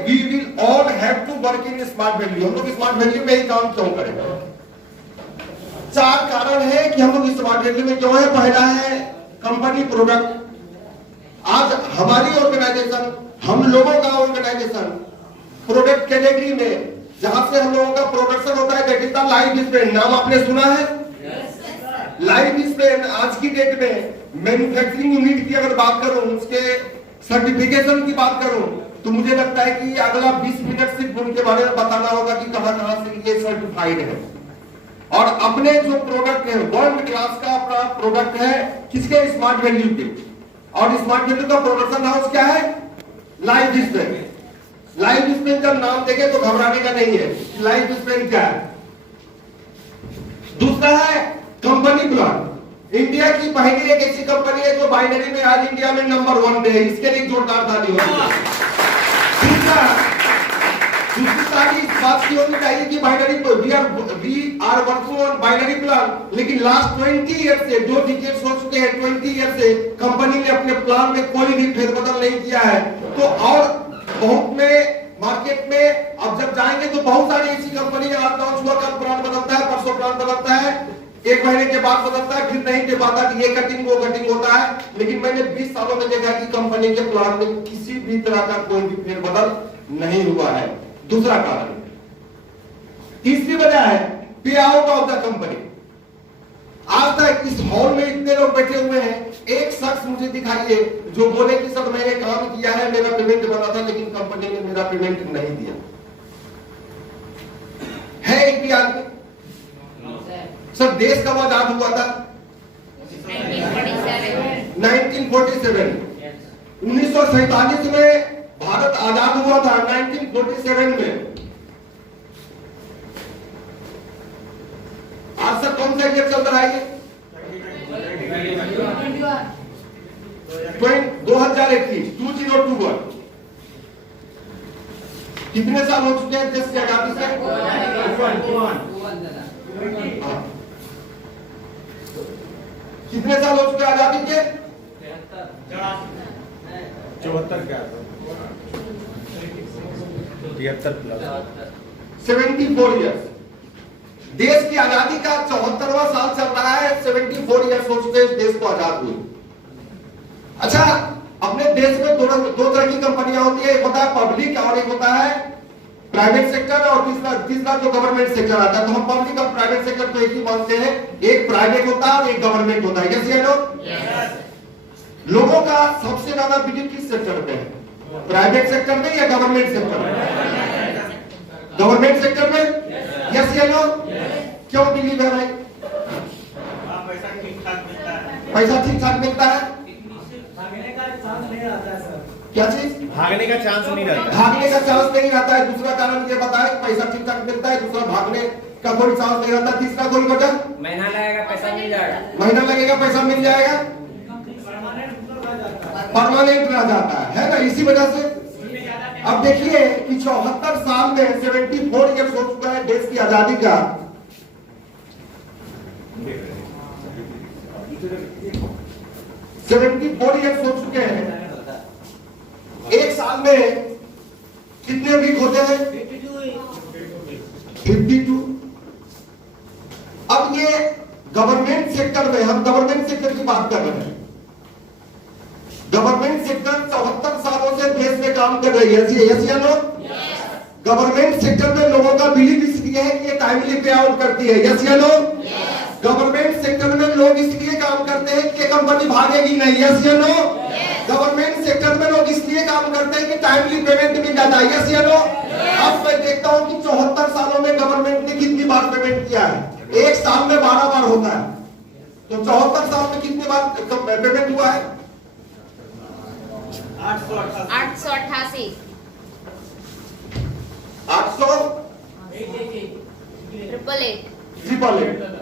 We will all have to work in smart value. हम लोग smart value में ही काम क्यों करें? 4 कारण है कि हम लोग स्मार्ट वैल्यू में क्यों है। पहला है कंपनी प्रोडक्ट। आज हमारी ऑर्गेनाइजेशन, हम लोगों का ऑर्गेनाइजेशन प्रोडक्ट कैटेगरी में जहां से हम लोगों का प्रोडक्शन होता है, that is the live Spain. नाम आपने सुना है? Live Spain. आज की डेट में मैन्युफैक्चरिंग यूनिट की अगर बात करूं, उसके सर्टिफिकेशन की बात करूं, तो मुझे लगता है कि अगला 20 मिनट सिर्फ उनके बारे में बताना होगा कि कहां से ये सर्टिफाइड है। और अपने जो प्रोडक्ट है, वर्ल्ड क्लास का अपना प्रोडक्ट है, किसके? स्मार्ट वैल्यू के। और स्मार्ट वैल्यू का प्रोडक्शन हाउस क्या है? Live Spain. लाइव स्पेन जब नाम देखे तो घबराने का नहीं है। लाइव स्पेन क्या है? दूसरा है कंपनी प्लान। इंडिया की पहली एक ऐसी कंपनी है जो बाइनरी में आज इंडिया में नंबर 1 पे है। इसके लिए जोरदार ताली होगी। दूसरी ताली इस बात की होनी चाहिए कि बाइनरी तो we are working on binary plan, लेकिन लास्ट 20 ईयर से, जो डिकेड्स हो चुके हैं, 20 ईयर से कंपनी ने अपने प्लान में कोई भी फेरबदल नहीं किया है। तो और बहुत में मार्केट में अब जब जाएंगे तो बहुत सारी ऐसी कंपनी आज लॉन्च हुआ, कल प्लान बदलता है, परसों प्लान बदलता है, 1 महीने के बाद बदलता है, फिर नहीं के बाद ये कटिंग वो कटिंग होता है। लेकिन मैंने 20 सालों में देखा कि कंपनी के प्लान में किसी भी तरह का कोई भी फेरबदल नहीं हुआ है। दूसरा कारण। तीसरी वजह है पे आउट ऑफ द कंपनी। आज तक इस हॉल में इतने लोग बैठे हुए हैं, एक शख्स मुझे दिखाइए जो बोले कि सर मैंने काम किया है, मेरा पेमेंट बना था, लेकिन कंपनी ने मेरा पेमेंट नहीं दिया। है एक भी आदमी? सर देश कब आजाद हुआ था? 1947। 1947 में भारत आजाद हुआ था। 1947 में। आज सर कौन सा ईयर चल रहा है? 2021। कितने साल हो चुके हैं देश की आजादी से? कितने साल हो चुके हैं आजादी के? 74 क्या? 74 ईयर्स। देश की आजादी का 74वां साल चल रहा है। 74 ईयर्स हो चुके हैं देश को आजाद हुए। अच्छा, अपने देश में दो तरह की कंपनियां होती है। एक होता है पब्लिक और एक होता है प्राइवेट सेक्टर, और तीसरा जो गवर्नमेंट सेक्टर आता है। तो हम पब्लिक और प्राइवेट सेक्टर को एक ही मानते हैं। एक प्राइवेट होता है और एक गवर्नमेंट होता है। यस या नो? लोगों का सबसे ज्यादा बिलीव किस सेक्टर में है? प्राइवेट सेक्टर में या गवर्नमेंट सेक्टर में? गवर्नमेंट सेक्टर में। यस या नो? क्यों बिलीव है भाई? पैसा ठीक ठाक मिलता है। पैसा ठीक ठाक मिलता है। भागने का चांस नहीं रहता है सर। क्या चीज? भागने का चांस नहीं रहता। भागने का चांस नहीं रहता है। दूसरा कारण ये बताए, पैसा ठीक ठाक मिलता है। दूसरा, भागने का कोई चांस नहीं रहता। तीसरा कोई वजह? महीना लगेगा पैसा मिल जाएगा। महीना लगेगा पैसा मिल जाएगा। परमानेंट रह जाता है ना, इसी वजह से। अब देखिए कि 74 साल में 74 ईयर्स हो चुका है देश की आजादी का। 74 ईयर्स हो चुके हैं। एक साल में कितने वीक होते हैं? 52। अब ये गवर्नमेंट सेक्टर में, हम गवर्नमेंट सेक्टर की बात कर रहे हैं। गवर्नमेंट सेक्टर 74 सालों से देश में काम कर रही है। यस या नो? गवर्नमेंट सेक्टर में लोगों का बिलीव इसलिए है कि ये टाइमली पे आउट करती है। यस या नो? गवर्नमेंट सेक्टर में लोग इसलिए काम करते हैं कि कंपनी भागेगी नहीं। यस या नो? गवर्नमेंट सेक्टर में लोग इसलिए काम करते हैं कि टाइमली पेमेंट मिल जाता है। यस या नो? अब मैं देखता हूं कि 74 सालों में गवर्नमेंट ने कितनी बार पेमेंट किया है? एक साल में 12 बार होता है। तो 74 साल में कितनी बार पेमेंट हुआ है? 888। 888।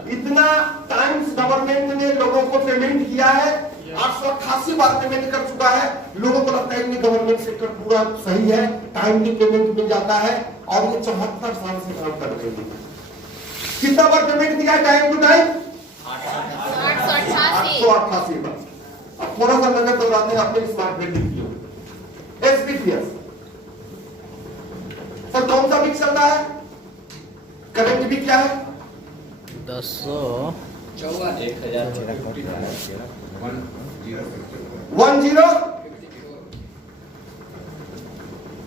इतना टाइम्स गवर्नमेंट ने लोगों को पेमेंट किया है। 888 बार पेमेंट कर चुका है। लोगों को लगता है कि गवर्नमेंट सेक्टर पूरा सही है, टाइमली पेमेंट मिल जाता है, और ये 74 साल से काम कर रही है। कितना बार पेमेंट दिया है टाइम टू टाइम? 888 बार। अब थोड़ा सा नजर बताते हैं अपने स्मार्ट वैल्यू की। SPPS सर कौन सा बिक चल रहा है? करंट बिक क्या है? 10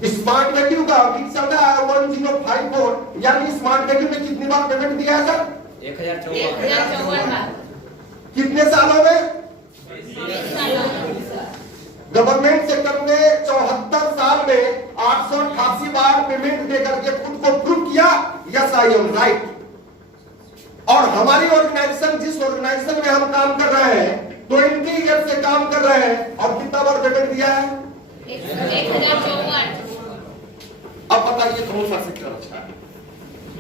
स्मार्ट वैल्यू का बिक चल रहा है 1054, यानी स्मार्ट वैल्यू में कितनी बार पेमेंट दिया है सर? 1054 बार। कितने सालों में? 20 सालों में। गवर्नमेंट सेक्टर में 74 साल में 888 बार पेमेंट देकर के खुद को प्रूव किया, यस आई एम राइट। और हमारी ऑर्गेनाइजेशन, जिस ऑर्गेनाइजेशन में हम काम कर रहे हैं 20 ईयर से काम कर रहे हैं, और कितना बार पेमेंट दिया है? 1054। अब बताइए कौन सा सेक्टर अच्छा है?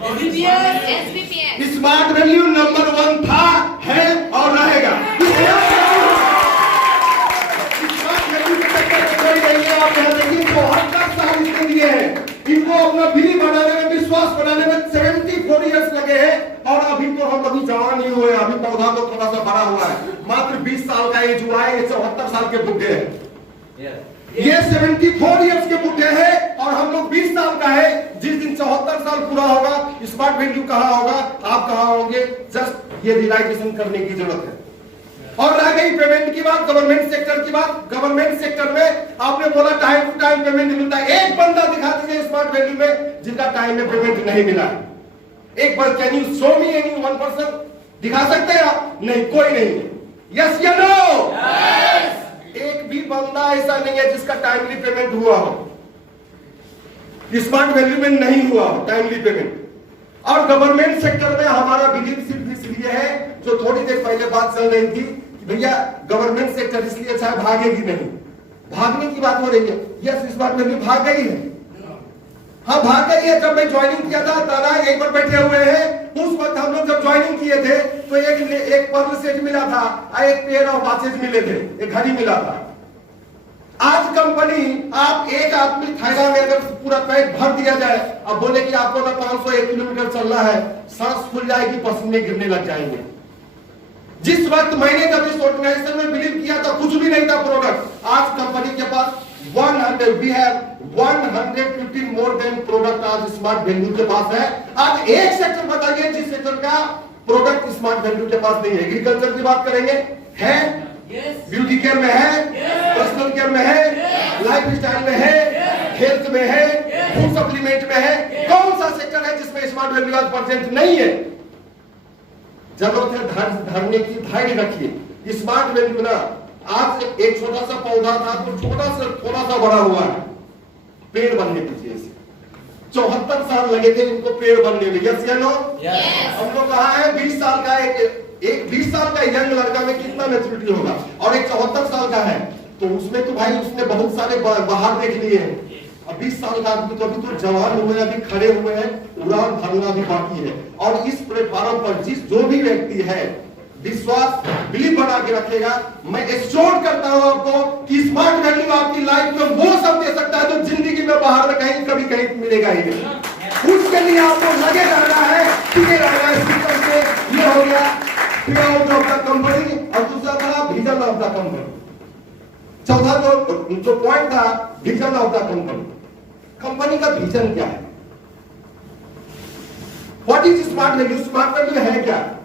SBPS। स्मार्ट वैल्यू नंबर 1 था, है और रहेगा। स्मार्ट वैल्यू के सेक्टर में कोई नहीं है। आप यहाँ देखिए 74 साल इसके लिए है। इनको अपना बिलीव बनाने में, विश्वास बनाने में 74 इयर्स लगे हैं, और अभी तो हम अभी जवान ही हुए, अभी पौधा तो थोड़ा सा बड़ा हुआ है, मात्र 20 साल का एज हुआ है। ये 74 साल के बुढ़े हैं, ये 74 इयर्स के बुढ़े हैं, और हम लोग 20 साल का है। जिस दिन 74 साल पूरा होगा, स्मार्ट वैल्यू कहाँ होगा, आप कहाँ होंगे, जस्ट ये रियलाइजेशन करने की जरूरत है। और रह गई पेमेंट की बात, गवर्नमेंट सेक्टर की बात। गवर्नमेंट सेक्टर में आपने बोला टाइम टू टाइम पेमेंट मिलता है। एक बंदा दिखा दीजिए स्मार्ट वैल्यू में जिनका टाइम में पेमेंट नहीं मिला है। एक बार can you show me any one person? दिखा सकते हैं आप? नहीं, कोई नहीं। यस या नो? एक भी बंदा ऐसा नहीं है जिसका टाइमली पेमेंट हुआ हो, स्मार्ट वैल्यू में नहीं हुआ हो टाइमली पेमेंट। और गवर्नमेंट सेक्टर में हमारा बिलीव सिर्फ इसलिए है, जो थोड़ी देर पहले बात चल रही थी कि भैया गवर्नमेंट सेक्टर इसलिए अच्छा है, भागेगी नहीं। भागने की बात हो रही है, यस स्मार्ट वैल्यू भाग गई है। हाँ भाग गई है। जब मैं ज्वाइनिंग किया था, ताना यहीं पर बैठे हुए हैं, उस वक्त हम लोग जब ज्वाइनिंग किए थे तो एक पर्ल सेट मिला था, एक पेयर ऑफ वॉचेज मिले थे, एक घड़ी मिला था। आज कंपनी, आप एक आदमी थैला में अगर पूरा पैक भर दिया जाए, अब बोले कि आपको ना 501 किलोमीटर चलना है, सांस फूल जाएगी, पसीने गिरने लग जाएंगे। जिस वक्त मैंने जब इस ऑर्गेनाइजेशन में बिलीव किया था, कुछ भी नहीं था प्रोडक्ट। आज कंपनी के पास 150 मोर देन प्रोडक्ट आज स्मार्ट वैल्यू के पास है। आज एक सेक्टर बताइए जिस सेक्टर का प्रोडक्ट स्मार्ट वैल्यू के पास नहीं है। एग्रीकल्चर की बात करेंगे, है? ब्यूटी केयर में है, पर्सनल केयर में है, लाइफ स्टाइल में है, हेल्थ में है, फूड सप्लीमेंट में है। कौन सा सेक्टर है जिसमें स्मार्ट वैल्यू आज प्रेजेंट नहीं है? जरूरत है धरने की, धैर्य रखिए। स्मार्ट वैल्यू ना, आज एक छोटा सा पौधा था तो थोड़ा सा बड़ा हुआ है, पेड़ बनने दीजिए इसे। 74 साल लगे थे इनको पेड़ बनने में, यस या नो? हम लोग कहा है 20 साल का एक 20 साल का यंग लड़का में कितना मैच्योरिटी होगा, और एक 74 साल का है, तो उसमें तो भाई उसने बहुत सारे बाहर देख लिए हैं। अब 20 साल का आदमी तो अभी तो जवान हुए, अभी खड़े हुए हैं, उड़ान भरना भी बाकी है। और इस प्लेटफॉर्म पर जो भी व्यक्ति है विश्वास, बिलीव बना के रखेगा, मैं एश्योर करता हूं आपको कि स्मार्ट वैल्यू आपकी लाइफ में वो सब दे सकता है जो जिंदगी में बाहर में कहीं कभी कहीं मिलेगा ही नहीं। उसके लिए आपको लगे रहना है, टिके रहना है सिस्टम से। ये हो गया प्योर ऑफ द कंपनी, और दूसरा था विजन ऑफ द कंपनी। चौथा जो पॉइंट था vision of the company. Company का विजन क्या है? What is smart value? Smart value है क्या?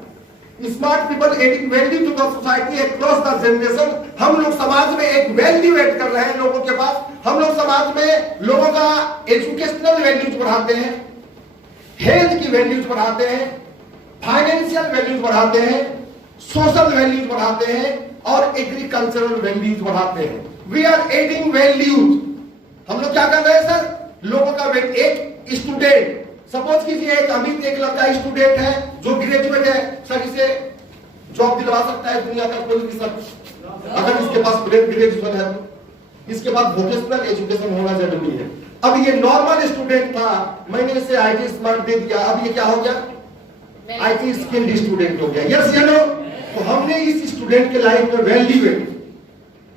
Smart people adding value to the society across the generation. हम लोग समाज में एक वैल्यू ऐड कर रहे हैं लोगों के पास। हम लोग समाज में लोगों का एजुकेशनल वैल्यूज बढ़ाते हैं, हेल्थ की वैल्यूज बढ़ाते हैं, फाइनेंशियल वैल्यूज बढ़ाते हैं, सोशल वैल्यूज बढ़ाते हैं, और एग्रीकल्चरल वैल्यूज बढ़ाते हैं। We are adding values. हम लोग क्या कर रहे हैं सर? लोगों का एक स्टूडेंट, सपोज कीजिए एक अमित, एक लड़का स्टूडेंट है जो ग्रेजुएट है, सर इसे जॉब दिलवा सकता है दुनिया का कोई भी सर, अगर इसके पास ग्रेजुएशन है तो। इसके बाद वोकेशनल एजुकेशन होना जरूरी है। अब ये नॉर्मल स्टूडेंट था, मैंने इसे आईटी स्मार्ट दे दिया, अब ये क्या हो गया? आईटी स्किल्ड स्टूडेंट हो गया, यस या नो? तो हमने इस स्टूडेंट के लाइफ में वैल्यू है।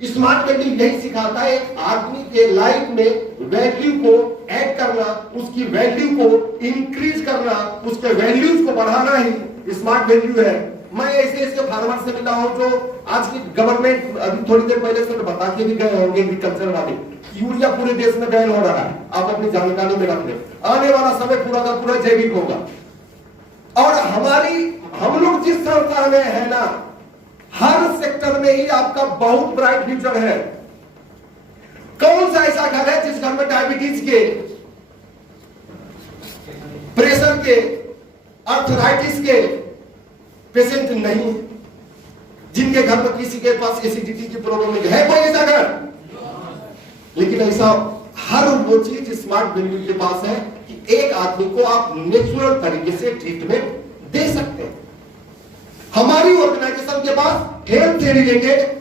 स्मार्ट वैल्यू यही सिखाता है एक आदमी के लाइफ में वैल्यू को ऐड करना, उसकी वैल्यू को इंक्रीज करना, उसके वैल्यूज को बढ़ाना ही स्मार्ट वैल्यू है। मैं ऐसे फार्मर से मिला हूं जो आज की गवर्नमेंट, अभी थोड़ी देर पहले से बता के भी गए होंगे एग्रीकल्चर वाले, यूरिया पूरे देश में बैन हो रहा है, आप अपनी जानकारी में रख लें। आने वाला समय पूरा का पूरा जैविक होगा। और हम लोग जिस संस्था में है ना, हर सेक्टर में ही आपका बहुत ब्राइट फ्यूचर है। कौन सा ऐसा घर है जिस घर में डायबिटीज के, प्रेशर के, आर्थराइटिस के पेशेंट नहीं, जिनके घर में किसी के पास एसिडिटी की प्रॉब्लम नहीं है? कोई ऐसा घर? लेकिन ऐसा हर वो चीज स्मार्ट वैल्यू के पास है कि एक आदमी को आप नेचुरल तरीके से ट्रीटमेंट दे सकते हैं। हमारी ऑर्गेनाइजेशन के पास हेल्थ से रिलेटेड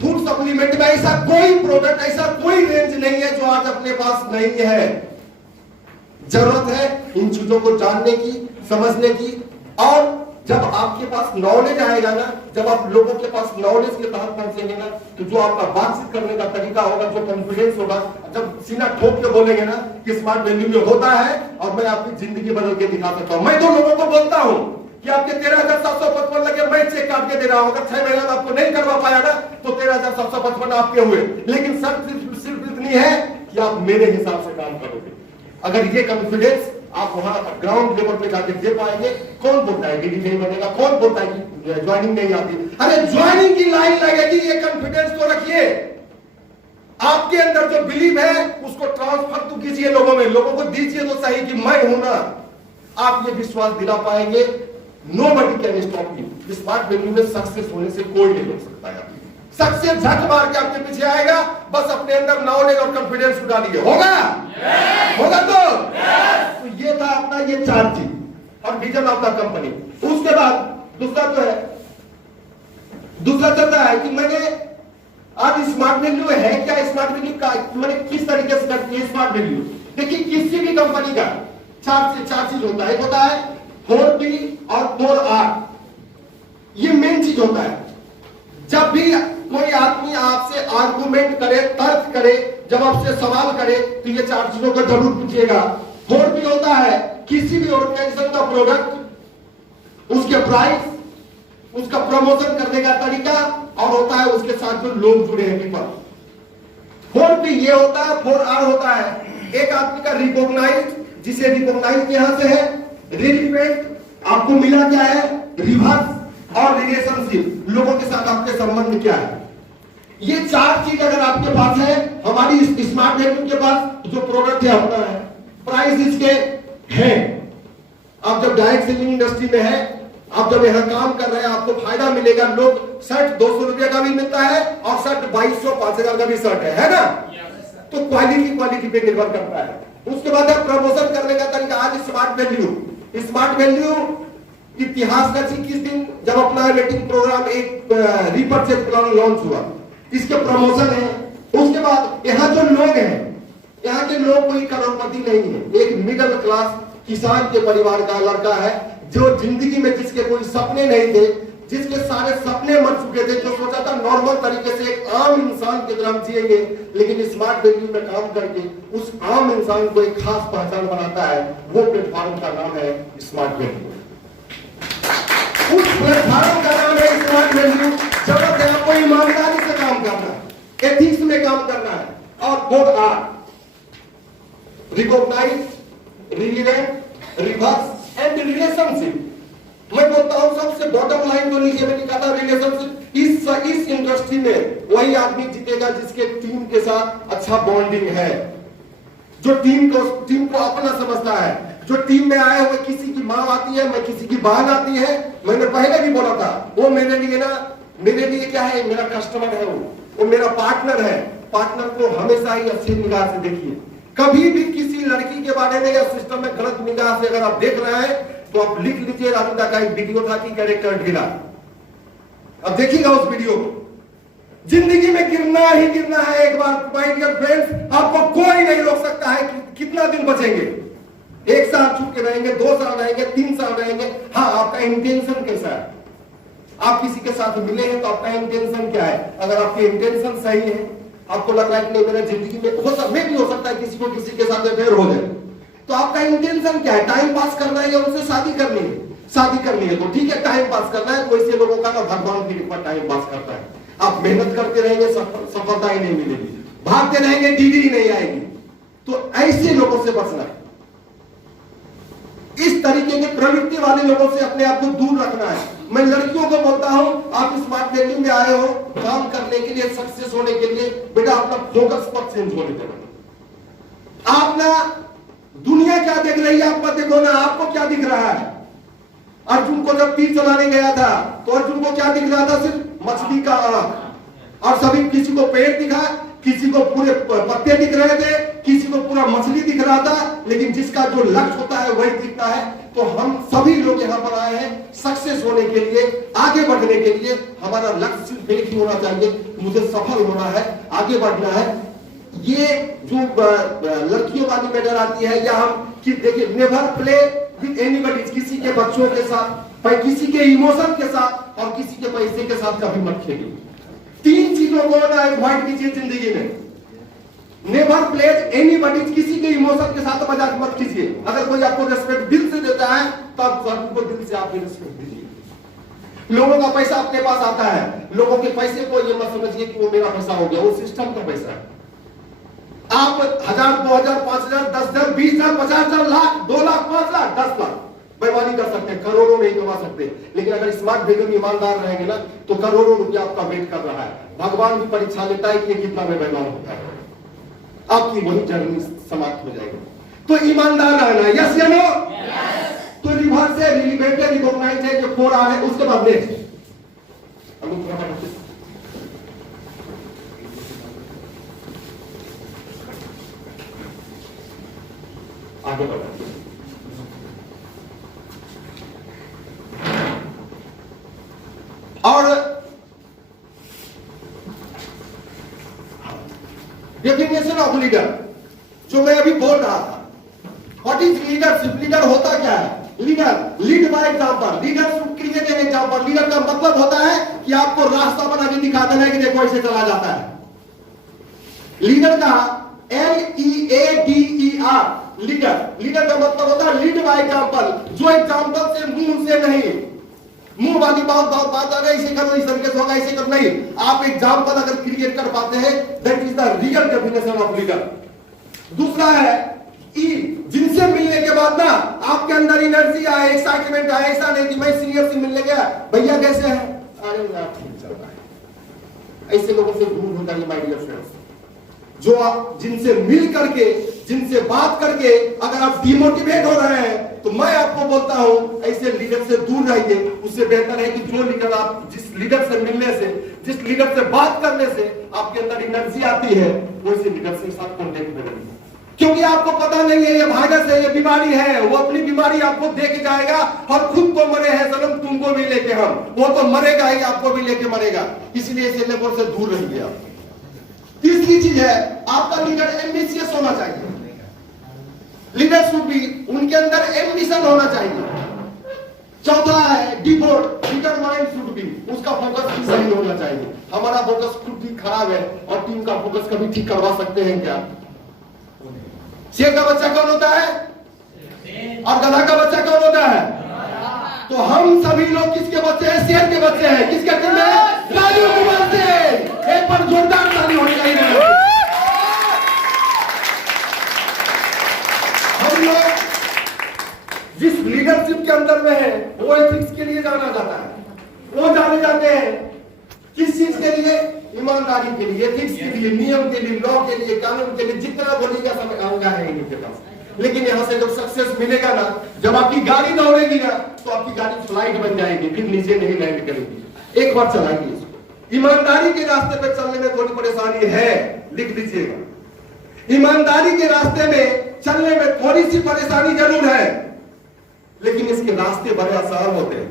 फूड सप्लीमेंट में ऐसा कोई प्रोडक्ट, ऐसा कोई रेंज नहीं है जो आज अपने पास नहीं है। जरूरत है इन चीजों को जानने की, समझने की। और जब आपके पास नॉलेज आएगा ना, जब आप लोगों के पास नॉलेज के तहत पहुंचेंगे ना, तो जो आपका बातचीत करने का तरीका होगा, जो कॉन्फिडेंस होगा, जब सीना ठोक के बोलेंगे ना कि स्मार्ट वैल्यू में होता है और मैं आपकी जिंदगी बदल के दिखा सकता हूं। मैं तो लोगों को बोलता हूं कि आपके 13,755 लगे, मैं चेक काट के दे रहा हूं। अगर 6 महीने में आपको नहीं करवा पाया ना तो 13,755 आपके हुए। लेकिन शर्त सिर्फ इतनी है कि आप मेरे हिसाब से काम करोगे। अगर ये कॉन्फिडेंस आप वहां ग्राउंड लेवल पे जाके दे पाएंगे। कौन बोलता है डीडी नहीं बनेगा? कौन बोलता है कि ज्वाइनिंग नहीं आती? अरे ज्वाइनिंग की लाइन लगेगी, ये कॉन्फिडेंस तो रखिए। आपके अंदर जो बिलीव है उसको ट्रांसफर तो कीजिए लोगों में, लोगों को दीजिए तो सही कि मैं हूं ना। आप ये विश्वास दिला पाएंगे, nobody can stop you. Smart value में सक्सेस होने से कोई नहीं रोक सकता है। सक्सेस झक मार के आपके पीछे आएगा, बस अपने अंदर नॉलेज और कॉन्फिडेंस डालिए। होगा? होगा तो ये था अपना ये 4 चीज और विजन ऑफ द कंपनी। उसके बाद दूसरा जो है, दूसरा चलता है कि मैंने आज स्मार्ट वैल्यू है क्या, स्मार्ट वैल्यू का मैंने किस तरीके से करती है स्मार्ट वैल्यू। देखिए किसी भी कंपनी का 4 चीज होता है। एक होता है 4P और 4R, ये मेन चीज होता है। जब भी कोई आदमी आपसे आर्गुमेंट करे, तर्क करे, जब आपसे सवाल करे तो ये 4 चीजों को जरूर पूछिएगा। 4P होता है किसी भी ऑर्गेनाइजेशन का प्रोडक्ट, उसके प्राइस, उसका प्रमोशन करने का तरीका, और होता है उसके साथ जो लोग जुड़े हैं पीपल। 4P ये होता है। 4R होता है एक आदमी का रिकॉग्नाइज, जिसे रिकॉग्नाइज यहां से है, रिलेवेंट, आपको मिला क्या है, रिवर्स, और रिलेशनशिप, लोगों के साथ आपके संबंध क्या है। ये 4 चीज अगर आपके पास है, हमारी स्मार्ट वैल्यू के पास जो प्रोडक्ट है अपना है, प्राइस इसके है। आप जब डायरेक्ट सेलिंग इंडस्ट्री में है, आप जब यहां काम कर रहे हैं, आपको फायदा मिलेगा। लोग शर्ट 200 रुपए का भी मिलता है और शर्ट 2200 5000 का भी शर्ट है ना। तो क्वालिटी पे निर्भर करता है। उसके बाद आप प्रमोशन करने का तरीका। आज स्मार्ट वैल्यू इतिहास का चीज किस दिन, जब अपना रेटिंग प्रोग्राम एक रीपर्चेज प्लान लॉन्च हुआ, इसके प्रमोशन है। उसके बाद यहाँ जो लोग हैं, यहाँ के लोग कोई करोड़पति नहीं है, एक मिडिल क्लास किसान के परिवार का लड़का है, जो जिंदगी में जिसके कोई सपने नहीं थे, जिसके सारे सपने मर चुके थे, जो सोचा था नॉर्मल तरीके से एक आम इंसान की तरह जिएंगे, लेकिन स्मार्ट वैल्यू में काम करके उस आम इंसान को एक खास पहचान बनाता है। वो प्लेटफॉर्म का नाम है स्मार्ट वैल्यू। उस प्लेटफॉर्म का नाम है स्मार्ट वैल्यू। जरूरत है आपको ईमानदारी से काम करना है, एथिक्स में काम करना है। और 4R, recognise, relevant, reverse and relationship. मैं बोलता हूं सबसे बॉटम लाइन जो नीचे में लिखा था रिलेशनशिप। इस इंडस्ट्री में वही आदमी जीतेगा जिसके टीम के साथ अच्छा बॉन्डिंग है, जो टीम को अपना समझता है, जो टीम में आए हुए किसी की माँ आती है, मैं किसी की बहन आती है। मैंने पहले भी बोला था, वो मेरे लिए क्या है, मेरा कस्टमर है, वो मेरा पार्टनर है। पार्टनर को हमेशा ही अच्छी निगाह से देखिए। कभी भी किसी लड़की के बारे में या सिस्टम में गलत निगाह से अगर आप देख रहे हैं तो आप लिख लीजिए। राजूदा का एक वीडियो था कि कैरेक्टर ढीला, अब देखिएगा उस वीडियो को। जिंदगी में गिरना ही गिरना है एक बार माय डियर फ्रेंड्स। आपको कोई नहीं रोक सकता है कि कितना दिन बचेंगे। 1 साल छूट के रहेंगे, 2 साल रहेंगे, 3 साल रहेंगे। हाँ, आपका इंटेंशन कैसा है? आप किसी के साथ मिले हैं तो आपका इंटेंशन क्या है? अगर आपके इंटेंशन सही है, आपको लग रहा है कि नहीं मेरा जिंदगी में हो सकता है किसी को किसी के साथ अफेयर हो जाए, तो आपका इंटेंशन क्या है? टाइम पास करना है या उनसे शादी करनी है? शादी करनी है तो ठीक है, टाइम पास करना है। कोई से लोगों का ना भगवान की कृपा टाइम पास करता है। आप मेहनत करते रहेंगे, सफलता ही नहीं मिलेगी। भागते रहेंगे, डिग्री नहीं आएगी। तो ऐसे लोगों से बचना है, इस तरीके के प्रवृत्ति वाले लोगों से अपने आप को दूर रखना है। मैं लड़कियों को बोलता हूं, आप स्मार्ट वैल्यू में आए हो काम करने के लिए, सक्सेस होने के लिए, बेटा अपना फोकस पर चेंज होने देना। आप ना दुनिया क्या देख रही है आप मत देखो ना, आपको क्या दिख रहा है। अर्जुन को जब तीर चलाने गया था तो अर्जुन को क्या दिख रहा था? सिर्फ मछली का आंख। और सभी, किसी को पेड़ दिखा, किसी को पूरे पत्ते दिख रहे थे, किसी को पूरा मछली दिख रहा था, लेकिन जिसका जो लक्ष्य होता है वही दिखता है। तो हम सभी लोग यहाँ पर आए हैं सक्सेस होने के लिए, आगे बढ़ने के लिए। हमारा लक्ष्य सिर्फ एक ही होना चाहिए, मुझे सफल होना है, आगे बढ़ना है। ये जो लड़कियों वाली मैटर आती है, या हम कि देखिए, नेवर प्ले विद एनीबॉडी, किसी के बच्चों के साथ, किसी के इमोशन के साथ और किसी के पैसे के साथ कभी मत खेलिए। तीन चीजों को ना अवॉइड कीजिए जिंदगी में। नेवर प्ले एनीबॉडी, किसी के इमोशन के साथ मजाक मत कीजिए। अगर कोई आपको रिस्पेक्ट दिल से देता है तब सबको दिल से आप रिस्पेक्ट दीजिए। लोगों का पैसा अपने पास आता है, लोगों के पैसे को ये मत समझिए कि वो मेरा पैसा हो गया, वो सिस्टम का पैसा है। आप 1000, 2000, 5000, 10,000, 20,000, 50,000, लाख, 2 लाख, 5 लाख, 10 लाख बेईमानी कर सकते हैं, करोड़ों नहीं कमा सकते। लेकिन अगर स्मार्ट वैल्यू में ईमानदार रहेंगे ना तो करोड़ों रुपया आपका वेट कर रहा है। भगवान भी परीक्षा लेता है कि ये कितना में बेईमान होता है, आपकी वही जर्नी समाप्त हो जाएगी। तो ईमानदार रहना है, यस या नो? तो रिवर्स से रिलेटेड रिकॉग्नाइज है जो 4 है, उसके बाद नेक्स्ट आगे बढ़ा। और डेफिनेशन ऑफ लीडर जो मैं अभी बोल रहा था, व्हाट इज लीडरशिप? लीडर होता क्या है? Leader lead by example, leader should create an example. Leader का मतलब होता है कि आपको रास्ता बना के दिखा देना है कि देखो ऐसे चला जाता है। लीडर का LEADER, लीडर का मतलब होता है लीड बाय एग्जांपल। जो एग्जांपल से, मुंह से नहीं, मुंह वाली बात आ गई, ऐसे करो, इस तरीके से होगा, ऐसे करो, नहीं। आप एग्जांपल अगर क्रिएट कर पाते हैं, that is the real definition of leader. दूसरा है ई, जिनसे मिलने के बाद ना आपके अंदर एनर्जी आए, एक्साइटमेंट आए। ऐसा नहीं कि मैं सीनियर से मिलने गया, भैया कैसे हैं? अरे यार ठीक चल रहा है। ऐसे लोगों से दूर हो जाइए माय डियर फ्रेंड्स। जो आप जिनसे मिल करके, जिनसे बात करके अगर आप डिमोटिवेट हो रहे हैं, तो मैं आपको बोलता हूं ऐसे लीडर से दूर रहिए। उससे बेहतर है कि जो लीडर आप, जिस लीडर से मिलने से, जिस लीडर से बात करने से आपके अंदर एनर्जी आती है, वैसे लीडर से साथ कॉन्टेक्ट में रहिए। क्योंकि आपको पता नहीं है ये वायरस है, ये बीमारी है। वो अपनी बीमारी आपको देके जाएगा और खुद तो मरे हैं सनम, तुमको भी लेके हम, वो तो मरेगा ही, आपको भी लेके मरेगा। इसलिए इस लेवल से दूर रहिए आप। तीसरी चीज है, आपका लीडर एम्बिशियस होना चाहिए। लीडर शुड बी, उनके अंदर एम्बिशन होना चाहिए। चौथा है devote, leader mind should be, उसका फोकस भी सही होना चाहिए। हमारा फोकस खुद ही खराब है और टीम का फोकस कभी ठीक करवा सकते हैं क्या? शेर का बच्चा कौन होता है और गधा का बच्चा कौन होता है? तो हम सभी लोग किसके बच्चे हैं? शेर के बच्चे हैं। किसके टीम में? राजू कुमार से। एक पर जोरदार ताली होनी चाहिए। हम लोग जिस लीडरशिप के अंदर में है वो एथिक्स के लिए जाना जाता है। वो जाने जाते हैं किस चीज के लिए? ईमानदारी के लिए, एथिक्स के लिए, नियम के लिए, लॉ के लिए, कानून के लिए। जितना बोलेगा सब आंगा है इनके पास। लेकिन यहां से जब सक्सेस मिलेगा ना, जब आपकी गाड़ी दौड़ेगी ना, तो आपकी गाड़ी फ्लाइट बन जाएगी, फिर नीचे नहीं लैंड करेगी। एक बार चलाएंगे इसको। ईमानदारी के रास्ते पे चलने में थोड़ी परेशानी है, लिख लीजिएगा। ईमानदारी के रास्ते में चलने में थोड़ी सी परेशानी जरूर है, लेकिन इसके रास्ते बड़े आसान होते हैं।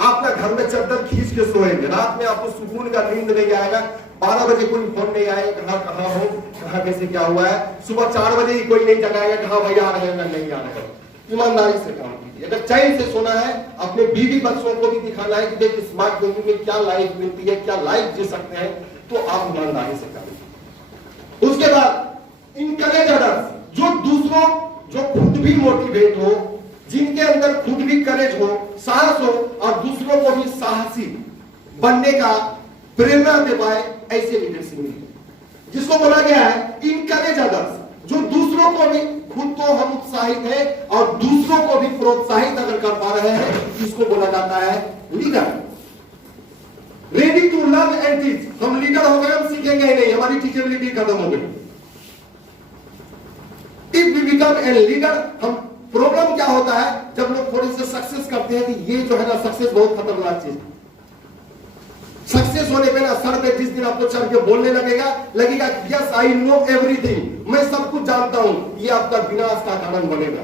आप ना घर में चादर खींच के सोएंगे, रात में आपको सुकून का नींद नहीं आएगा। 12 बजे कोई फोन नहीं आए, कहाँ हो, कहाँ कैसे क्या हुआ है। सुबह 4 बजे ही कोई नहीं जगाएगा, कहाँ भैया आ रहे हैं, नहीं आ रहे हैं। ईमानदारी से काम कीजिए। अगर चैन से सोना है, अपने बीवी बच्चों को भी दिखाना है कि देख स्मार्ट वैल्यू में क्या लाइफ मिलती है, क्या लाइफ जी सकते हैं, तो आप ईमानदारी से करें। उसके बाद इनकरेज अदर्स, जो दूसरों, जो खुद भी मोटिवेट हो, जिनके अंदर खुद भी करेज हो, साहस हो और दूसरों को भी साहसी बनने का प्रेरणा दे पाए, ऐसे लीडरशिप मिले। जिसको बोला गया है इनकरेज अदर्स, जो दूसरों को भी, खुद तो हम उत्साहित हैं और दूसरों को भी प्रोत्साहित अगर कर पा रहे हैं, इसको बोला जाता है leader. Ready to learn and teach, हम लीडर हो गए, हम सीखेंगे ही नहीं, हमारी टीचेबिलिटी खत्म हो गई। If we become a leader, हम, प्रॉब्लम क्या होता है जब लोग थोड़ी से सक्सेस करते हैं कि ये जो है ना सक्सेस बहुत खतरनाक चीज। सक्सेस होने पे ना सर पे जिस दिन आपको चढ़ के बोलने लगेगा यस आई नो एवरीथिंग, मैं सब कुछ जानता हूं, ये आपका विनाश का कारण बनेगा।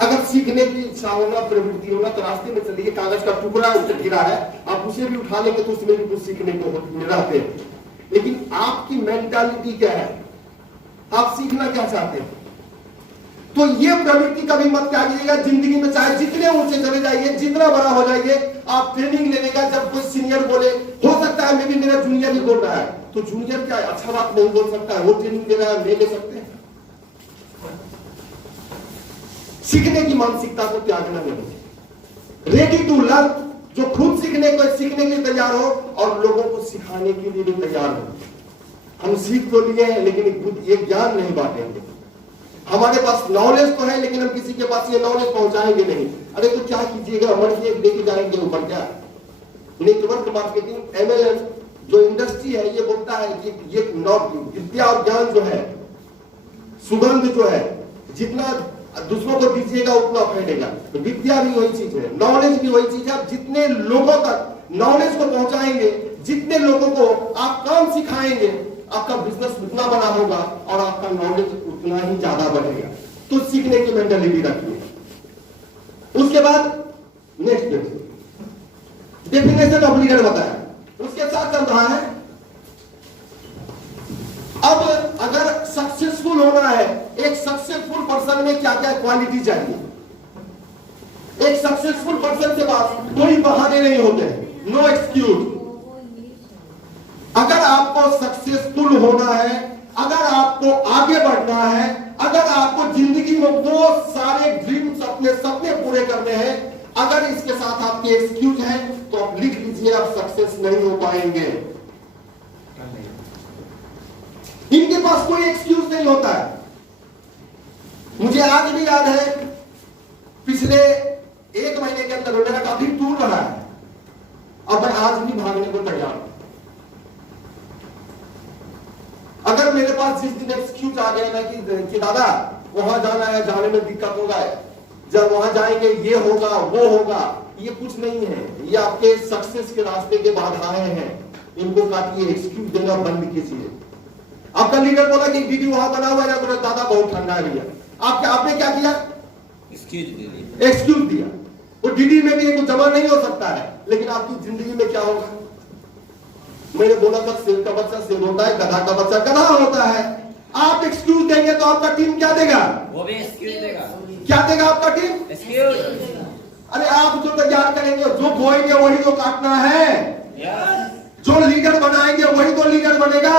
अगर सीखने की इच्छा होगा, प्रवृत्ति होगा, तो रास्ते में चलिए, कागज का टुकड़ा उसे गिरा है, आप उसे भी उठा लेंगे तो उसमें भी कुछ सीखने को रहते हैं। लेकिन आपकी मेंटालिटी क्या है, आप सीखना क्या चाहते हैं? तो ये प्रवृत्ति कभी मत त्यागिएगा। जिंदगी में चाहे जितने ऊंचे चले जाइए, जितना बड़ा हो जाइए, आप ट्रेनिंग लेने का, जब कोई सीनियर बोले, हो सकता है मे भी मेरा जूनियर ही बोल रहा है, तो जूनियर क्या है, अच्छा बात नहीं बोल सकता है, वो ट्रेनिंग दे रहा है, ले सकते हैं। सीखने की मानसिकता को त्यागना नहीं। रेडी टू लर्न, जो खुद सीखने के लिए तैयार हो और लोगों को सिखाने के लिए भी तैयार हो। हम सीख तो लिए हैं लेकिन ये ज्ञान नहीं बांटेंगे। हमारे पास नॉलेज तो है लेकिन हम किसी के पास ये नॉलेज पहुंचाएंगे नहीं। अरे तो क्या कीजिएगा, मर्जी लेके जाएंगे ऊपर क्या? नेटवर्क मार्केटिंग, MLM जो इंडस्ट्री है, ये बोलता है कि ये विद्या और ज्ञान जो है, सुगंध जो है, जितना दूसरों को दीजिएगा उतना फैलेगा। तो विद्या भी वही चीज है, नॉलेज भी वही चीज है। आप जितने लोगों तक नॉलेज को पहुंचाएंगे, जितने लोगों को आप काम सिखाएंगे, आपका बिजनेस उतना बड़ा होगा और आपका नॉलेज उतना ही ज्यादा बढ़ेगा। तो सीखने की मेंटालिटी रखिए। उसके बाद नेक्स्ट डेफिनेशन ऑफ लीडर बताया, उसके साथ चल रहा है। अब अगर सक्सेसफुल होना है, एक सक्सेसफुल पर्सन में क्या क्या क्वालिटी चाहिए? एक सक्सेसफुल पर्सन के पास कोई बहाने नहीं होते हैं, नो एक्सक्यूज। अगर आपको सक्सेसफुल होना है, अगर आपको आगे बढ़ना है, अगर आपको जिंदगी में वो सारे ड्रीम्स, अपने सपने पूरे करने हैं, अगर इसके साथ आपके एक्सक्यूज हैं, तो आप लिख लीजिए, आप सक्सेस नहीं हो पाएंगे। इनके पास कोई एक्सक्यूज नहीं होता है। मुझे आज भी याद है, पिछले 1 महीने के अंदर मेरा काफी टूर रहा है, अब मैं आज भी भागने को तैयार हूं। अगर मेरे पास जिस दिन एक्सक्यूज आ गया ना कि दादा वहां जाना है, जाने में दिक्कत होगा, जब वहां जाएंगे ये होगा वो होगा, ये कुछ नहीं है, ये आपके सक्सेस के रास्ते के बाधाएं हैं। इनको काटिए, एक्सक्यूज देना बंद कीजिए। आपका लीडर बोला कि दीदी वहां बना हुआ है, बोला दादा बहुत ठंडा है भैया, आपने क्या किया? एक्सक्यूज दिया। वो डीडी में भी एक जमा नहीं हो सकता है, लेकिन आपकी जिंदगी में क्या होगा? मैंने बोला था शेर का बच्चा शेर होता है, गधा का बच्चा गधा होता है। आप एक्सक्यूज देंगे तो आपका टीम क्या देगा? वो भी एक्सक्यूज देगा। क्या देगा आपका टीम? एक्सक्यूज। अरे आप जो तैयार करेंगे, जो बोएंगे वही तो काटना है। जो लीडर बनाएंगे वही तो लीडर बनेगा।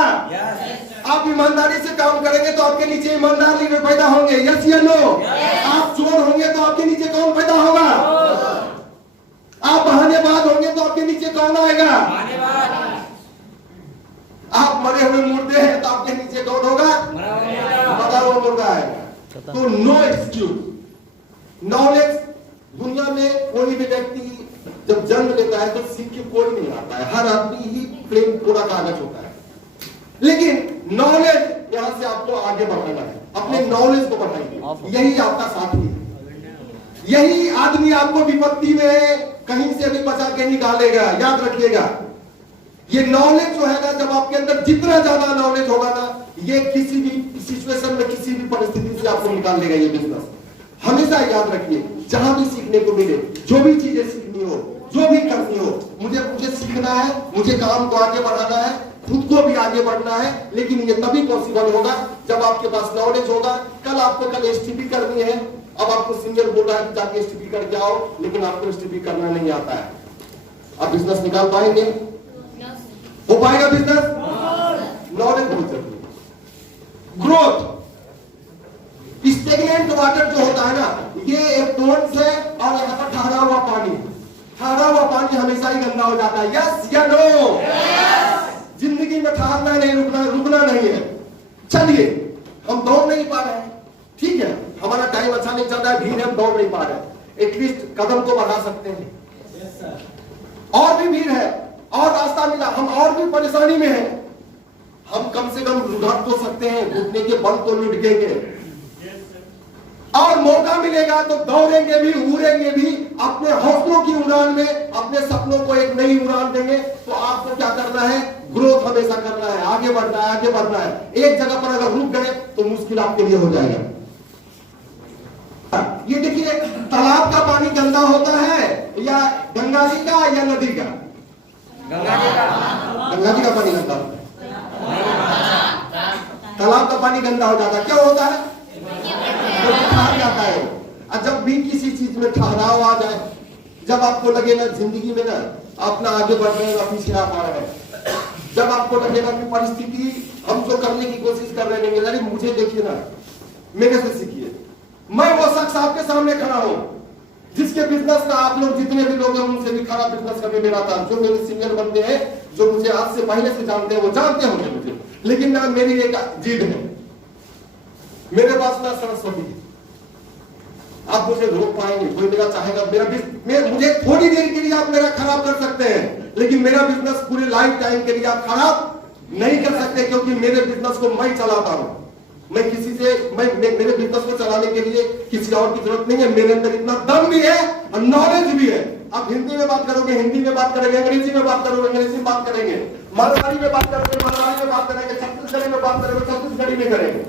आप ईमानदारी से काम करेंगे तो आपके नीचे ईमानदार लीडर पैदा होंगे, यस या नो? आप चोर होंगे तो आपके नीचे कौन पैदा होगा? आप बहानेबाज होंगे तो आपके नीचे कौन आएगा? आप मरे हुए मुर्दे हैं तो आपके नीचे कौन होगा? मरा हुआ मुर्दा आएगा। तो नो एक्सक्यूज। नॉलेज, दुनिया में कोई भी व्यक्ति जब जन्म लेता है तो सीख के कोई नहीं आता है, हर आदमी ही प्लेन पूरा कागज होता है। लेकिन नॉलेज, यहां से आपको आगे बढ़ाना है, अपने नॉलेज को बढ़ाइए, यही आपका साथी है। यही आदमी आपको विपत्ति में कहीं से भी बचा के निकालेगा, याद रखिएगा। ये नॉलेज जो है ना, जब आपके अंदर जितना ज्यादा नॉलेज होगा ना, ये किसी भी सिचुएशन में, किसी भी परिस्थिति से आपको निकाल लेगा ये बिजनेस। हमेशा याद रखिए, जहां भी सीखने को मिले, जो भी चीजें सीखनी हो, जो भी करनी हो, मुझे सीखना है, मुझे काम को आगे बढ़ाना है, खुद को भी आगे बढ़ना है। लेकिन ये तभी पॉसिबल होगा जब आपके पास नॉलेज होगा। कल एसटीपी करनी है, अब आपको सीनियर बोल रहा है कि जाके एसटीपी करके आओ, लेकिन आपको एसटीपी करना नहीं आता है, आप बिजनेस निकाल पाएंगे? हो पाएगा बिजनेस? नॉलेज बहुत जरूरी है। ग्रोथ, स्टेगनेंट वाटर जो होता है ना, ये एक पोन्स है और यहाँ पर ठहरा हुआ पानी, ठहरा हुआ पानी हमेशा ही गंदा हो जाता है, यस या नो? जिंदगी जिंदगी में ठहरना नहीं, रुकना नहीं है। चलिए, हम दौड़ नहीं पा रहे हैं, ठीक है, हमारा टाइम अच्छा नहीं चल रहा है, भीड़ है, हम दौड़ नहीं पा रहे हैं, एटलीस्ट कदम को बढ़ा सकते हैं। और भी भीड़ है, और रास्ता मिला, हम और भी परेशानी में हैं, हम कम से कम रुढ़ तो सकते हैं, घुटने के बल तो लुढ़केंगे, और मौका मिलेगा तो दौड़ेंगे भी, उड़ेंगे भी, अपने हौसलों की उड़ान में अपने सपनों को एक नई उड़ान देंगे। तो आपको क्या करना है? ग्रोथ हमेशा करना है, आगे बढ़ना है, आगे बढ़ना है। एक जगह पर अगर रुक गए तो मुश्किल आपके लिए हो जाएगा। ये देखिए, तालाब का पानी गंदा होता है या गंगा जी का या नदी का? गंगा जी का। गंगा जी का पानी गंदा होता है, तालाब का पानी गंदा हो जाता है। क्यों होता है? तो ठहर जाता है। और जब भी किसी चीज में ठहराव आ जाए, जब आपको लगे ना जिंदगी में ना अपना आगे बढ़ रहे हैं, पीछे आ पा रहे हैं, जब आपको लगेगा कि परिस्थिति हम जो करने की कोशिश कर रहे हैं, अरे मुझे देखिए ना, मेरे से सीखिए। मैं वो शख्स आपके सामने खड़ा हूं जिसके बिजनेस का आप लोग जितने भी लोग हैं उनसे भी खराब बिजनेस कभी मेरा था। जो मेरे सीनियर बंदे हैं, जो मुझे आज से पहले से जानते हैं, वो जानते होंगे मुझे, लेकिन ना मेरी एक जीद है, मेरे पास ना सरस्वती है। आप मुझे रोक पाएंगे? कोई मेरा चाहेगा मुझे थोड़ी देर के लिए आप मेरा खराब कर सकते हैं, लेकिन मेरा बिजनेस पूरे लाइफ टाइम के लिए आप खराब नहीं कर सकते, क्योंकि मेरे बिजनेस को मैं चलाता हूं। मैं किसी से मेरे बिजनेस को चलाने के लिए किसी और की जरूरत नहीं है। मेरे अंदर इतना दम भी है और नॉलेज भी है। आप हिंदी में बात करोगे, हिंदी में बात करेंगे, अंग्रेजी में बात करोगे, अंग्रेजी में बात करेंगे, मारवाड़ी में बात करोगे, मारवाड़ी में बात करेंगे, छत्तीसगढ़ी में बात करोगे, छत्तीसगढ़ी में करेंगे।